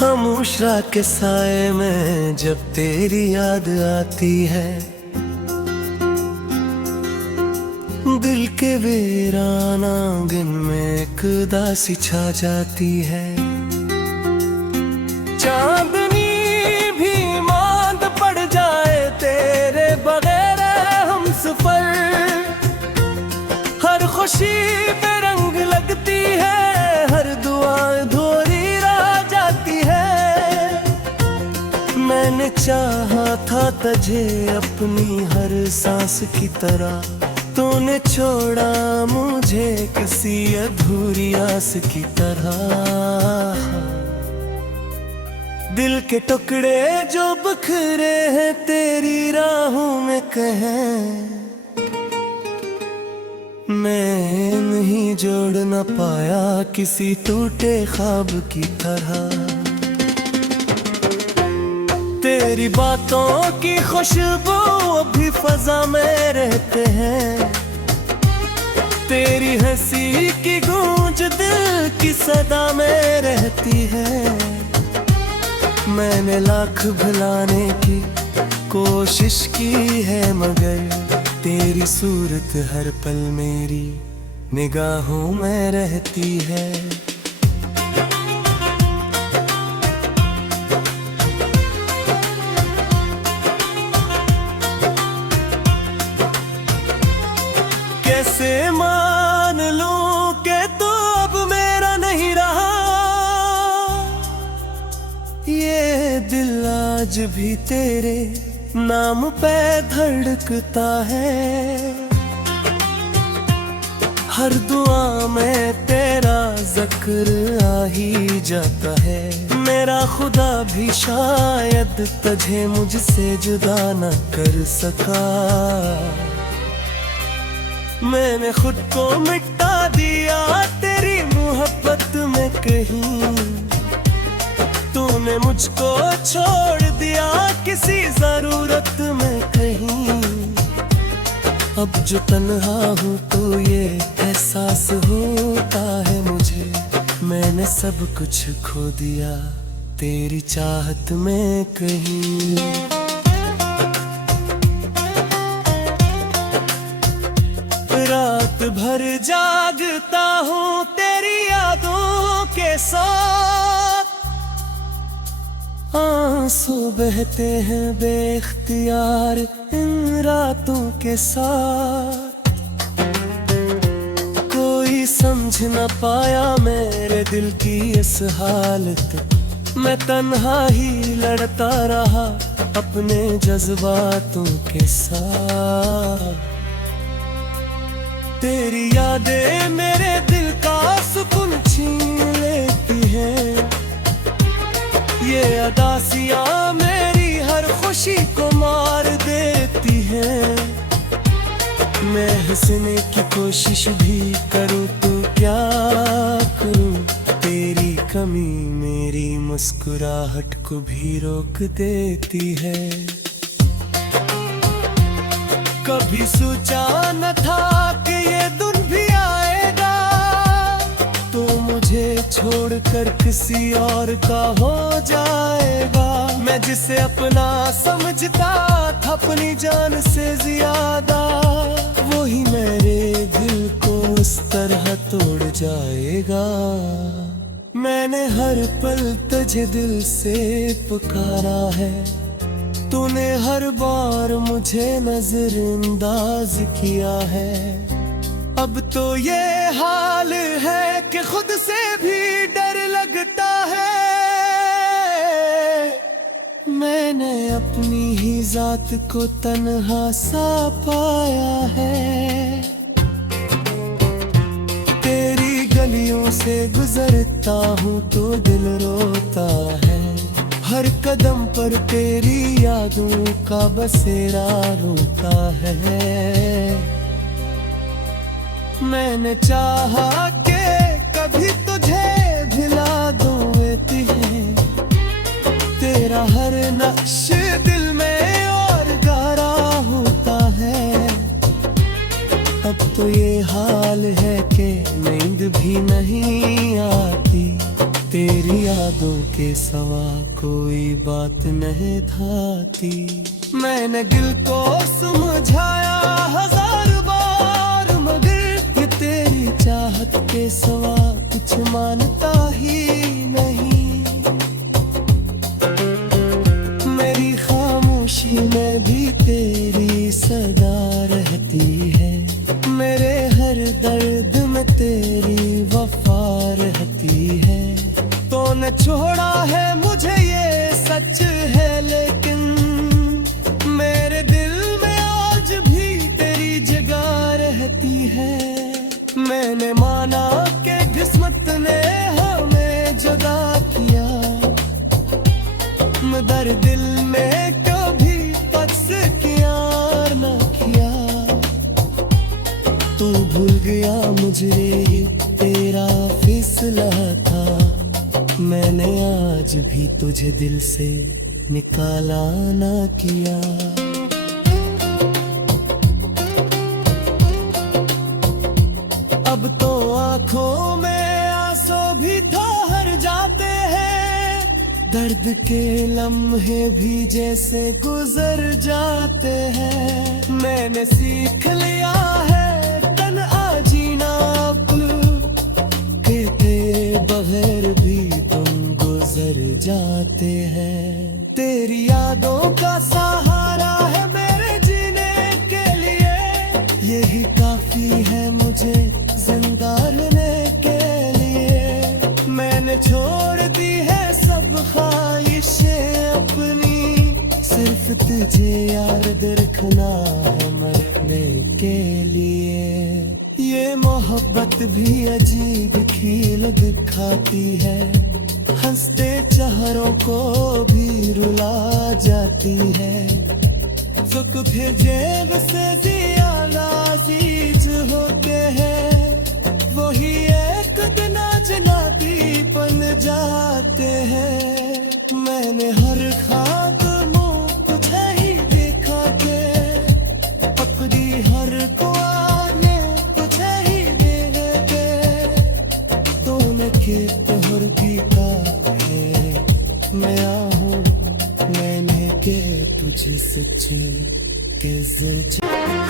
खामोश रात के साए में जब तेरी याद आती है, दिल के वीराना आंगन में एक उदासी छा जाती है। चांदनी भी मांद पड़ जाए तेरे बगैर हम सफर, हर खुशी पे रंग लगती है, हर दुआ धोरी रह जाती है। मैंने चाहा था तुझे अपनी हर सांस की तरह, तूने छोड़ा मुझे किसी अधूरी आस की तरह। दिल के टुकड़े जो बिखरे हैं तेरी राहों में कहें, मैं नहीं जोड़ न पाया किसी टूटे ख्वाब की तरह। तेरी बातों की खुशबू अभी फजा में रहते हैं, तेरी हंसी की गूंज दिल की सदा में रहती है। मैंने लाख भुलाने की कोशिश की है, मगर तेरी सूरत हर पल मेरी निगाहों में रहती है। कैसे मान लूं कि तू अब मेरा नहीं रहा, ये दिल आज भी तेरे नाम पे धड़कता है। हर दुआ में तेरा जिक्र आ ही जाता है। मेरा खुदा भी शायद तुझे मुझसे जुदा न कर सका। मैंने खुद को मिटा दिया तेरी मोहब्बत में कहीं, तूने मुझको छोड़ दिया किसी जरूरत में कहीं। अब जो तन्हा हूँ तो ये एहसास होता है मुझे, मैंने सब कुछ खो दिया तेरी चाहत में कहीं। रात भर जागता हूँ तेरी यादों के साथ, आंसू बहते हैं बेख्तियार इन रातों के साथ। कोई समझ न पाया मेरे दिल की इस हालत, मैं तन्हा ही लड़ता रहा अपने जज्बातों के साथ। तेरी यादें मेरे दिल का सुकून छीन लेती हैं, ये अदासियां मेरी हर खुशी को मार देती हैं। मैं हंसने की कोशिश भी करूं तो क्या करूं, तेरी कमी मेरी मुस्कुराहट को भी रोक देती है। कभी सोचा न था कि ये दिन भी आएगा, तो मुझे छोड़कर किसी और का हो जाएगा। मैं जिसे अपना समझता था अपनी जान से ज्यादा, वही मेरे दिल को उस तरह तोड़ जाएगा। मैंने हर पल तुझे दिल से पुकारा है, तूने हर बार मुझे नजरअंदाज किया है। अब तो ये हाल है कि खुद से भी डर लगता है। मैंने अपनी ही जात को तन्हा सा पाया है। तेरी गलियों से गुजरता हूँ तो दिल रोता है, हर कदम पर तेरी यादों का बसेरा रोता है। मैंने चाहा कि कभी तुझे भिला दूं है, तेरा हर नक्श दिल में और गारा होता है। अब तो ये हाल है कि नींद भी नहीं आती तेरी याद यादों के सवा कोई बात नहीं थाती। मैंने दिल को समझाया हजार बार, मगर ये तेरी चाहत के सवा कुछ मानता ही नहीं। मेरी खामोशी में भी तेरी सदा रहती है, मेरे हर दर्द में तेरी वफा रहती है। तूने छोड़ा है मुझे ये सच है, लेकिन मेरे दिल में आज भी तेरी जगह रहती है। मैंने माना कि किस्मत ने हमें जुदा किया, मगर दिल में कभी पक्स किया न किया। तू भूल गया मुझे तेरा फिसला था, मैंने आज भी तुझे दिल से निकाला ना किया। अब तो आंखों में आंसू भी ठहर जाते हैं, दर्द के लम्हे भी जैसे गुजर जाते हैं। मैंने सीख लिया है तन्हा जीना अब, के तेरे बगैर भी तुम गुजर जाते हैं। तेरी यादों का सहारा है मेरे जीने के लिए, यही काफी है मुझे जिंदा रहने के लिए। मैंने छोड़ दी है सब ख्वाहिशें अपनी, सिर्फ तुझे याद रखना है मरने के लिए। ये मोहब्बत भी अजीब खील दिखाती है, हंसते चेहरों को भी रुला जाती है। सुख फिर जेब से ज्यादा अजीज होते हैं, वही एक दिन अजनबी बन जाते हैं। मैंने हर खाक मुँह तुझे ही देखा के, अपनी हर कुआने तुझे ही दे के। तूने के तोहर की का है, मैं आहूँ मैंने के तुझे सच्चे के ज़िर।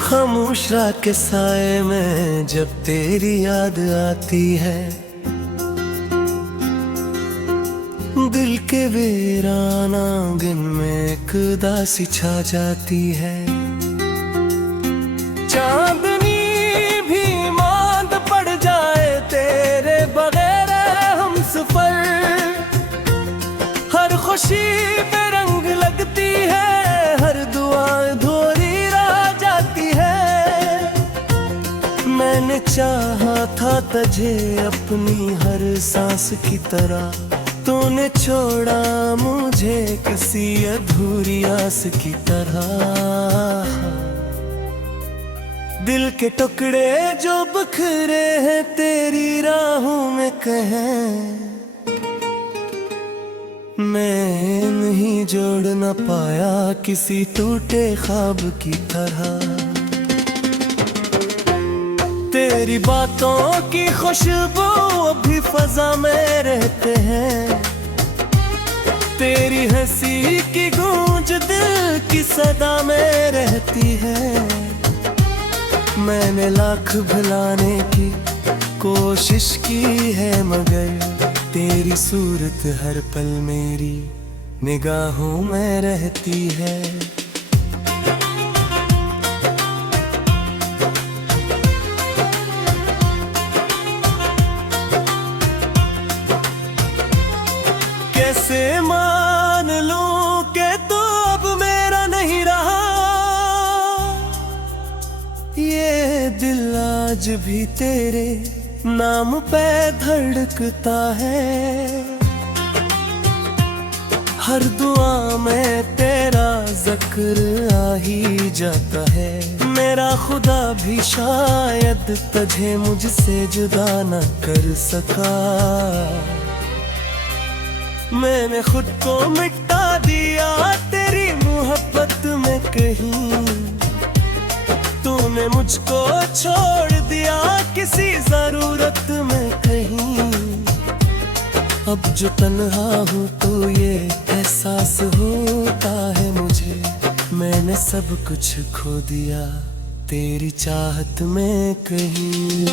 खामोश रात के साए में जब तेरी याद आती है, दिल के वीरान आंगन में एक उदासी छा जाती है। चांदनी भी मांद पड़ जाए तेरे बगैर हम सफर, हर खुशी पे रंग लगती है, हर दुआ अधूरी रह जाती है। मैंने चाहा था तुझे अपनी हर सांस की तरह, तूने छोड़ा मुझे किसी अधूरी आस की तरह। दिल के टुकड़े जो बिखरे हैं तेरी राहों में कहें, मैं नहीं जोड़ न पाया किसी टूटे ख्वाब की तरह। तेरी बातों की खुशबू अभी फजा में रहते हैं, तेरी हंसी की गूंज दिल की सदा में रहती है। मैंने लाख भुलाने की कोशिश की है, मगर तेरी सूरत हर पल मेरी निगाहों में रहती है। कैसे मान लूं कि तू अब मेरा नहीं रहा, ये दिल आज भी तेरे नाम पे धड़कता है। हर दुआ में तेरा जिक्र आ ही जाता है। मेरा खुदा भी शायद तुझे मुझसे जुदा न कर सका। मैंने खुद को मिटा दिया तेरी मोहब्बत में कहीं, तूने मुझको छोड़ दिया किसी जरूरत में कहीं। अब जो तन्हा हूँ तो ये एहसास होता है मुझे, मैंने सब कुछ खो दिया तेरी चाहत में कहीं।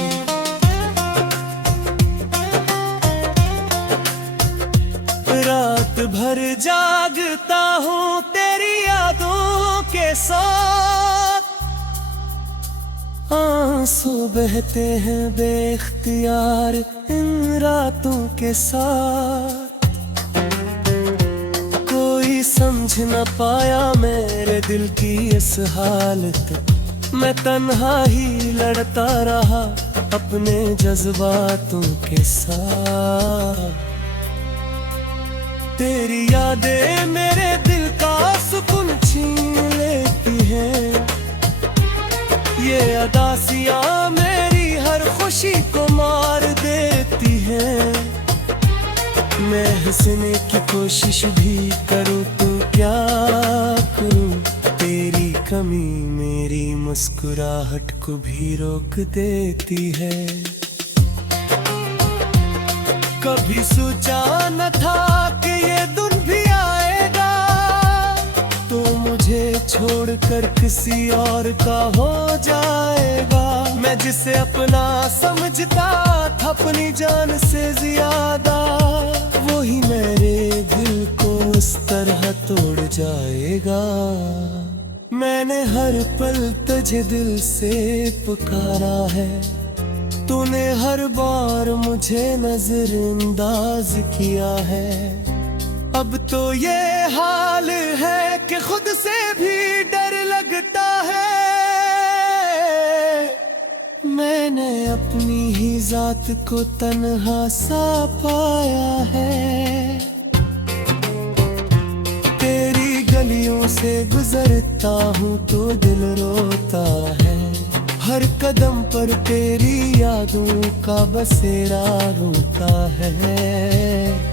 रात भर जागता हूँ तेरी यादों के साथ, आंसू बहते हैं बेख्तियार इन रातों के साथ। कोई समझ न पाया मेरे दिल की इस हालत, मैं तन्हा ही लड़ता रहा अपने जज्बातों के साथ। तेरी यादें मेरे दिल का सुकून छीन लेती हैं, ये अदासियां मेरी हर खुशी को मार देती हैं। मैं हंसने की कोशिश भी करूं तो क्या करूं, तेरी कमी मेरी मुस्कुराहट को भी रोक देती है। कभी सोचा न था कि ये दिन भी आएगा, तो मुझे छोड़कर किसी और का हो जाएगा। मैं जिसे अपना समझता था अपनी जान से ज्यादा, वही मेरे दिल को उस तरह तोड़ जाएगा। मैंने हर पल तुझे दिल से पुकारा है, तूने हर बार मुझे नजरअंदाज किया है। अब तो ये हाल है कि खुद से भी डर लगता है। मैंने अपनी ही जात को तन्हा सा पाया है। तेरी गलियों से गुजरता हूँ तो दिल रोता है, हर कदम पर तेरी यादों का बसेरा रोता है।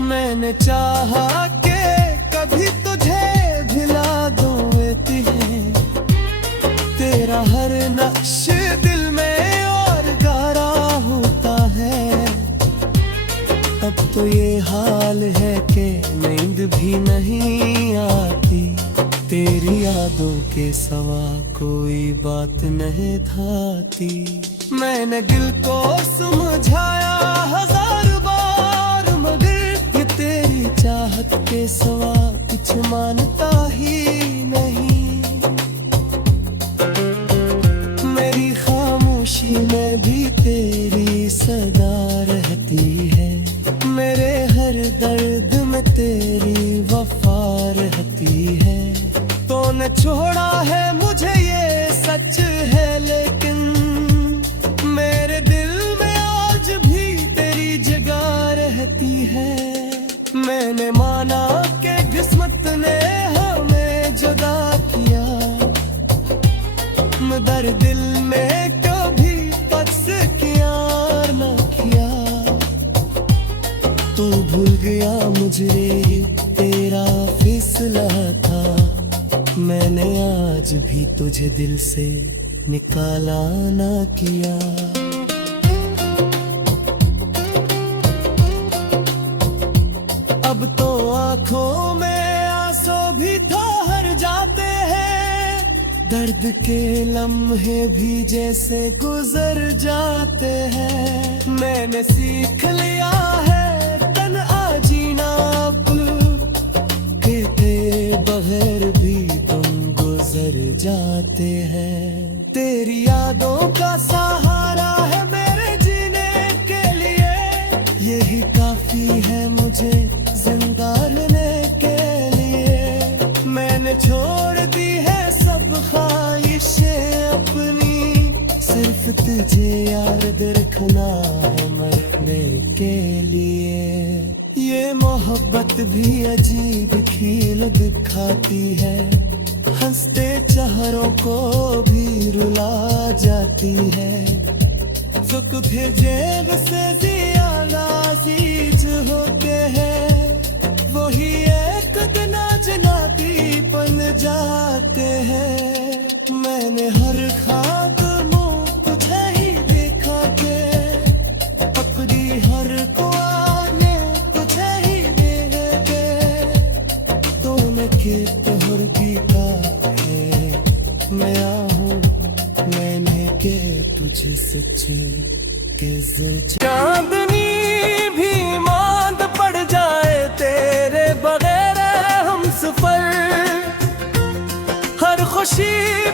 मैंने चाहा कि कभी तुझे भिला दूं इतने, तेरा हर नक्श दिल में और गारा होता है। अब तो ये हाल है कि नींद भी नहीं आती, तेरी यादों के सवा कोई बात नहीं थाती। मैंने दिल को समझाया हजार बार, मगर ये तेरी चाहत के सवा कुछ मानता ही नहीं। मेरी खामोशी में भी तेरी सदा रहती है, मेरे हर दर्द में तेरी वफा रहती है। तूने छोड़ा है मुझे ये सच है, लेकिन मेरे दिल में आज भी तेरी जगह रहती है। मैंने माना कि किस्मत ने हमें जुदा किया, मगर दिल में कभी बस यार न किया। तू भूल गया मुझे तेरा फिसला था, मैंने आज भी तुझे दिल से निकाला ना किया। अब तो आंखों में आंसू भी ठहर जाते हैं, दर्द के लम्हे भी जैसे गुजर जाते हैं। मैंने सीख लिया है तन्हा जीना अब, के तेरे बगैर भी गुजर जाते हैं। तेरी यादों का सहारा है मेरे जीने के लिए, यही काफी है मुझे जिंदा रहने के लिए। मैंने छोड़ दी है सब ख्वाहिशें अपनी, सिर्फ तुझे याद रखना है मरने के लिए। ये मोहब्बत भी अजीब खील दिखाती है, हंसते चेहरों को भी रुला जाती है। सुख फिर जेब से ज्यादा अजीज होते हैं, वही एक दिन अजनबी बन जाते हैं। मैंने हर ख्वाब मुँह तुझे ही देखा के, अपनी हर तुझे किस चांदनी भी मांद पड़ जाए तेरे बगैर हम सफर। हर खुशी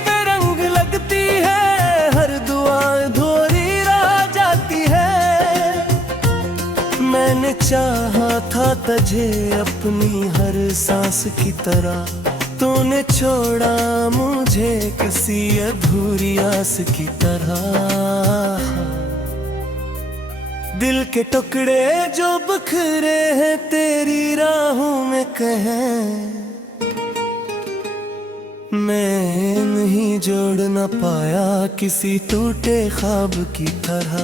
पे रंग लगती है, हर दुआ अधूरी रह जाती है। मैंने चाहा था तुझे अपनी हर सांस की तरह, तूने छोड़ा मुझे किसी अधूरी आस की तरह। दिल के टुकड़े जो बिखरे हैं तेरी राहों में कहें, मैं नहीं जोड़ न पाया किसी टूटे ख्वाब की तरह।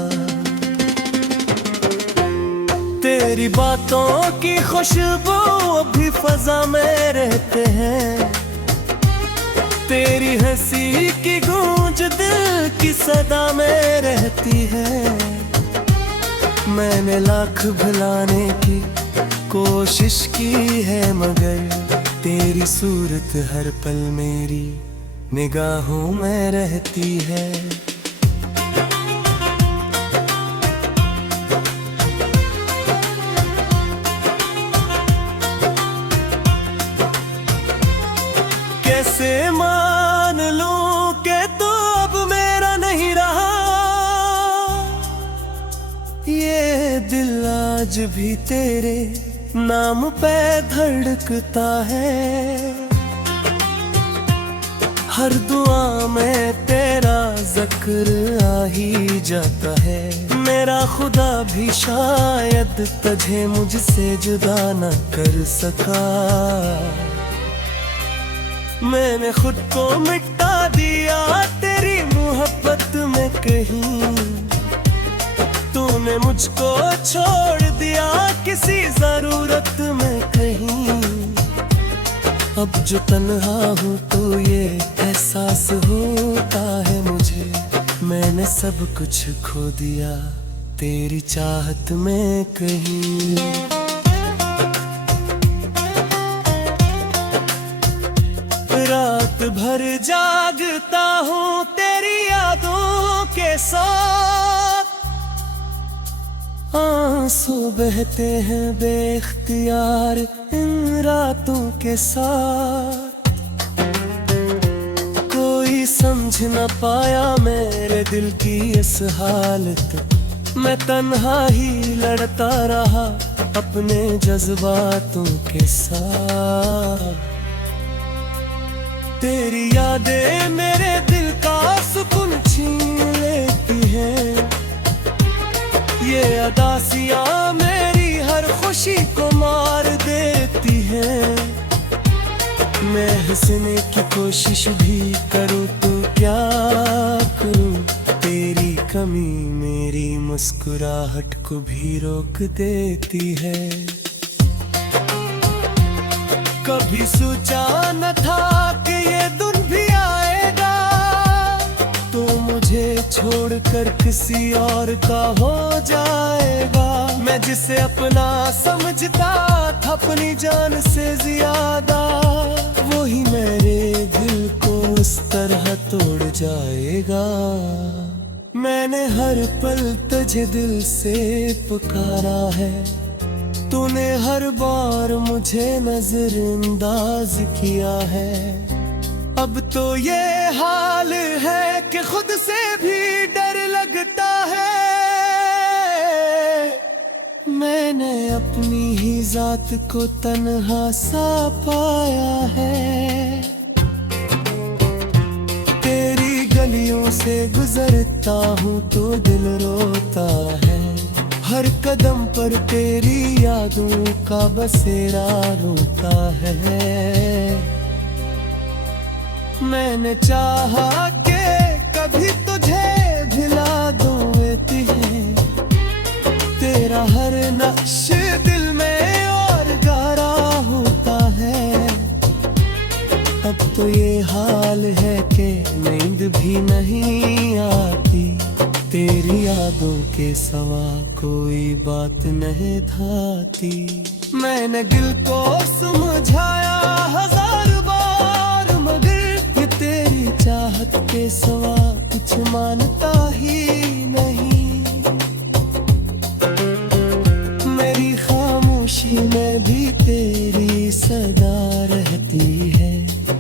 तेरी बातों की खुशबू अभी फजा में रहते हैं, तेरी हंसी की गूंज दिल की सदा में रहती है। मैंने लाख भुलाने की कोशिश की है, मगर तेरी सूरत हर पल मेरी निगाहों में रहती है। कैसे मान लूं कि तू अब मेरा नहीं रहा, ये दिल आज भी तेरे नाम पे धड़कता है। हर दुआ में तेरा जिक्र आ ही जाता है। मेरा खुदा भी शायद तुझे मुझसे जुदा न कर सका। मैंने खुद को मिटा दिया तेरी मोहब्बत में कहीं, तूने मुझको छोड़ दिया किसी जरूरत में कहीं। अब जो तन्हा हूँ तो ये एहसास होता है मुझे, मैंने सब कुछ खो दिया तेरी चाहत में कहीं। रात भर जागता हूँ तेरी यादों के साथ, आंसू बहते हैं बेख्तियार इन रातों के साथ। कोई समझ न पाया मेरे दिल की इस हालत, मैं तन्हा ही लड़ता रहा अपने जज्बातों के साथ। तेरी यादें मेरे दिल का सुकून छीन लेती हैं, ये अदासियां मेरी हर खुशी को मार देती हैं। मैं हंसने की कोशिश भी करूं तो क्या करूं, तेरी कमी मेरी मुस्कुराहट को भी रोक देती है। कभी सोचा न था कि ये दिन भी आएगा, तो मुझे छोड़कर किसी और का हो जाएगा। मैं जिसे अपना समझता था अपनी जान से ज्यादा, वही मेरे दिल को उस तरह तोड़ जाएगा। मैंने हर पल तुझे दिल से पुकारा है, तूने हर बार मुझे नजरअंदाज किया है। अब तो ये हाल है कि खुद से भी डर लगता है। मैंने अपनी ही जात को तन्हा सा पाया है। तेरी गलियों से गुजरता हूँ तो दिल रोता है, हर कदम पर तेरी यादों का बसेरा रोता है। मैंने चाहा कि कभी तुझे भिला दूं है, तेरा हर नक्श दिल में और गारा होता है। अब तो ये हाल है कि नींद भी नहीं आती, तेरी यादों के सवा कोई बात नहीं थाती। मैंने दिल को समझाया हजार बार, मगर ये तेरी चाहत के सवा कुछ मानता ही नहीं। भी तेरी सदा रहती है,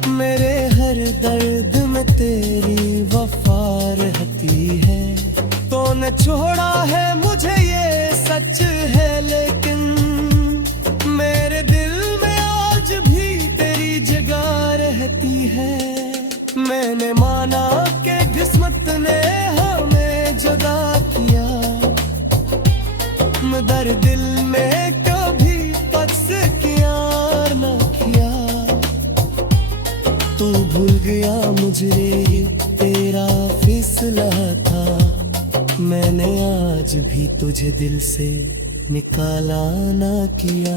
मेरे हर दर्द में तेरी वफा रहती है। तूने छोड़ा है मुझे ये सच है, लेकिन मेरे दिल में आज भी तेरी जगह रहती है। मैंने माना कि किस्मत ने हमें जुदा किया, मगर दिल में कभी पक्स किया न किया। तू भूल गया मुझे ये तेरा फिसला था, मैंने आज भी तुझे दिल से निकाला ना किया।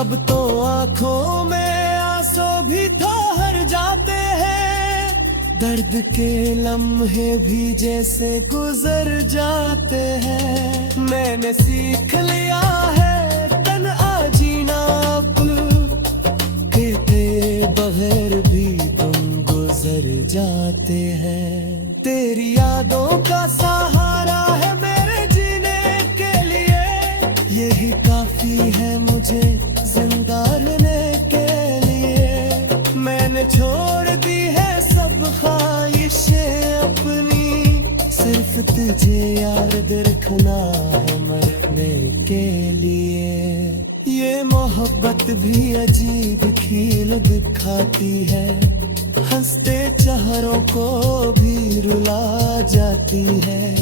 अब तो आंखों में आंसू भी ठहर जाते हैं, दर्द के लम्हे भी जैसे गुजर जाते हैं। मैंने सीख लिया है तन्हा जीना अब, के तेरे बगैर भी तुम गुजर जाते हैं। तेरी यादों का सहारा है मेरे जीने के लिए, यही काफी है मुझे जिंदा रहने के लिए। मैंने छोड़ दी है सब ख्वाहिशें अपनी, सिर्फ तुझे याद रखना है मरने के लिए। ये मोहब्बत भी अजीब खील दिखाती है, हंसते चेहरों को भी रुला जाती है।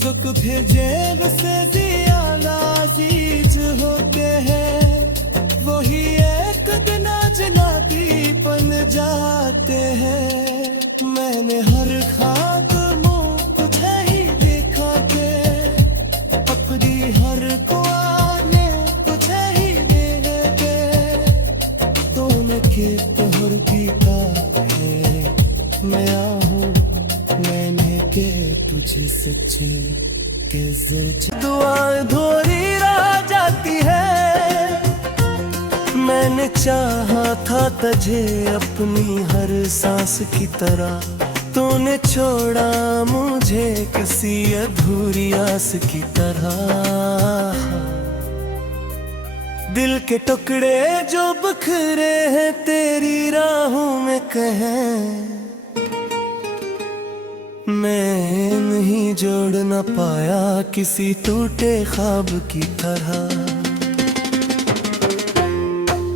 ज़ुक फिर जेब से ज्यादा अजीज होते हैं, वही एक दिन अजनबी बन जाते हैं। मैंने हर खाब मुँह तुझे ही देखा के, अपनी हर ख्वाने तुझे ही दे के। तूने के तोहर की है मैं आहूँ, मैंने के तुझे सच्चे के जर दुआएं धोरी रह जाती है। मैंने चाहा था तुझे अपनी हर सांस की तरह, तूने छोड़ा मुझे किसी अधूरी आस की तरह। दिल के टुकड़े जो बिखरे हैं तेरी राहों में कहें, मैं नहीं जोड़ न पाया किसी टूटे ख्वाब की तरह।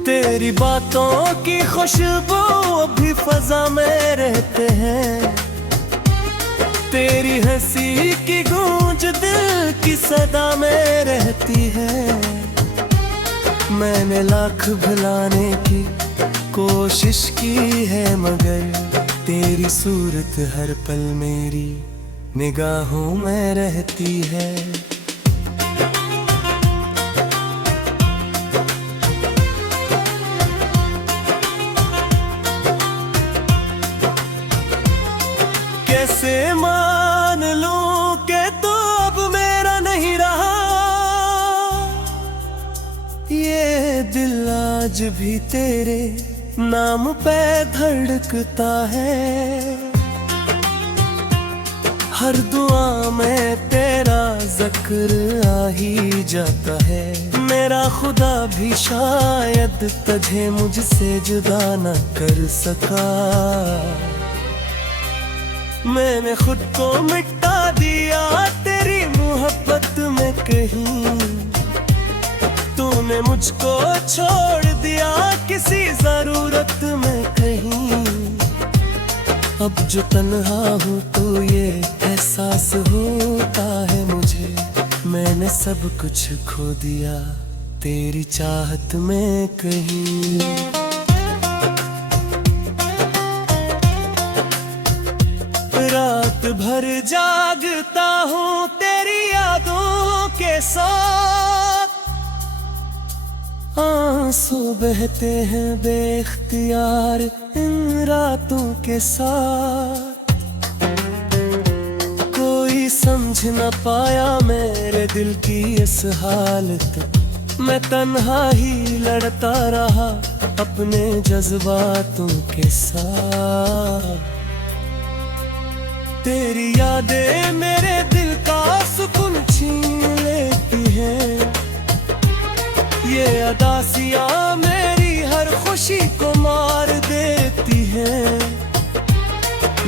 तेरी बातों की खुशबू अभी फजा में रहते हैं, तेरी हंसी की गूंज दिल की सदा में रहती है। मैंने लाख भुलाने की कोशिश की है, मगर तेरी सूरत हर पल मेरी निगाहों में रहती है। कैसे मान लूं कि तू अब मेरा नहीं रहा, ये दिल आज भी तेरे नाम पे धड़कता है। हर दुआ में तेरा जिक्र आ ही जाता है। मेरा खुदा भी शायद तुझे मुझसे जुदा न कर सका। मैंने खुद को मिटा दिया तेरी मोहब्बत में कहीं, तूने मुझको छोड़ दिया किसी जरूरत में कहीं। अब जो तन्हा हूँ तो ये एहसास होता है मुझे, मैंने सब कुछ खो दिया तेरी चाहत में कहीं। रात भर जागता हूँ तेरी यादों के साथ, आंसू बहते हैं बेख्तियार इन रातों के साथ। कोई समझ न पाया मेरे दिल की इस हालत, मैं तन्हा ही लड़ता रहा अपने जज्बातों के साथ। तेरी यादें मेरे दिल का छीन लेती है। ये अदासियां मेरी हर खुशी को मार देती है।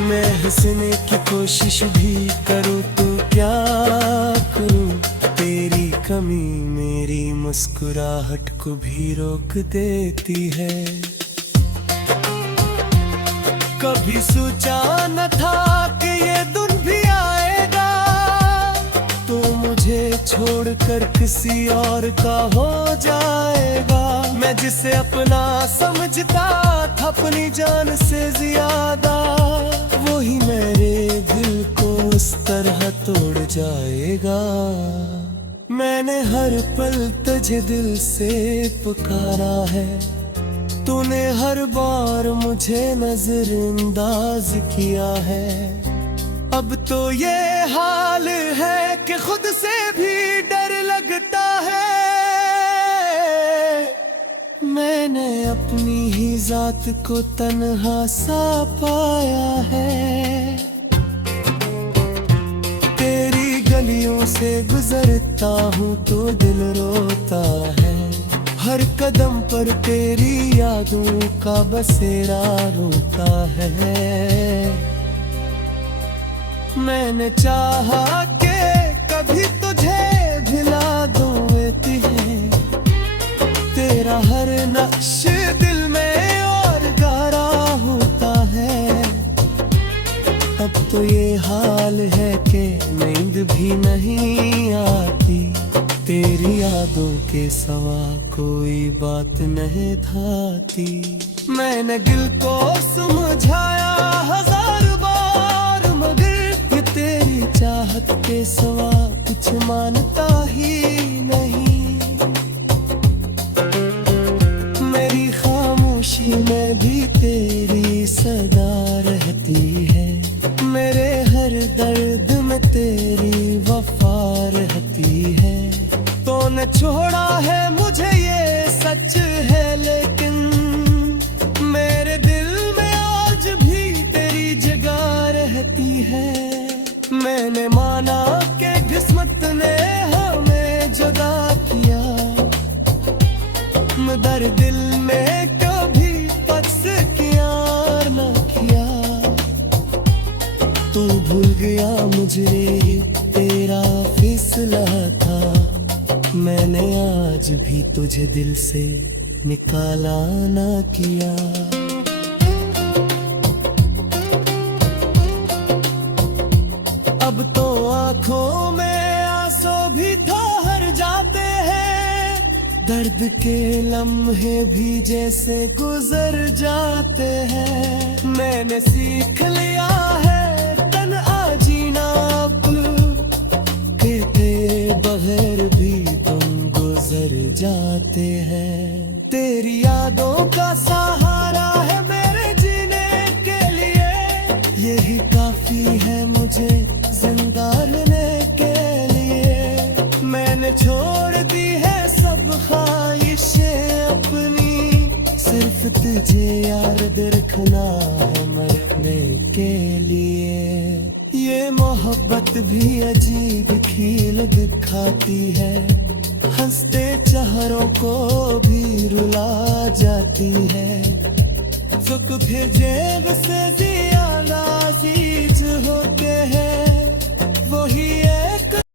मैं हंसने की कोशिश भी करूं तो क्या करूं, तेरी कमी मेरी मुस्कुराहट को भी रोक देती है। कभी सोचा न था कि ये दिन भी आएगा, तो मुझे छोड़कर किसी और का हो जाएगा। मैं जिसे अपना समझता था अपनी जान से ज्यादा, वही मेरे दिल को उस तरह तोड़ जाएगा। मैंने हर पल तुझे दिल से पुकारा है, तूने हर बार मुझे नजरअंदाज किया है। अब तो ये हाल है कि खुद से भी डर लगता है। मैंने अपनी ही जात को तन्हा सा पाया है। तेरी गलियों से गुजरता हूँ तो दिल रोता है। हर कदम पर तेरी यादों का बसेरा रोता है। मैंने चाहा कि कभी तुझे भिला दूं है, तेरा हर नक्श दिल में और गारा होता है। अब तो ये हाल है कि नींद भी नहीं आती, तेरी यादों के सवा कोई बात नहीं थाती। मैंने दिल को समझाया हजार बार, मगर ये तेरी चाहत के सवा कुछ मानता ही नहीं। मेरी खामोशी में भी तेरी सदा रहती है। मेरे हर दर्द में तेरी वफा रहती है। तूने छोड़ा है मुझे ये सच है, लेकिन मेरे दिल में आज भी तेरी जगह रहती है। मैंने माना कि किस्मत ने हमें जुदा किया, मगर दिल में कभी पक्स यार न किया। तू भूल गया मुझे तेरा फिसला था, मैंने आज भी तुझे दिल से निकाला ना किया। अब तो आंखों में आंसू भी ठहर जाते हैं, दर्द के लम्हे भी जैसे गुजर जाते हैं। मैंने सीख लिया है तन्हा जीना अब, तेरे बगैर भी तुम गुजर जाते हैं। तेरी यादों का सहारा है मेरे जीने के लिए, यही काफी है मुझे जिंदा रहने के लिए। मैंने छोड़ दी है सब ख्वाहिशें अपनी, सिर्फ तुझे याद रखना है मरने के लिए। ये मोहब्बत भी अजीब खील दिखाती है, हंसते चेहरों को भी रुला जाती है। सुख फिर जेब से ज्यादा अजीज होते हैं, वही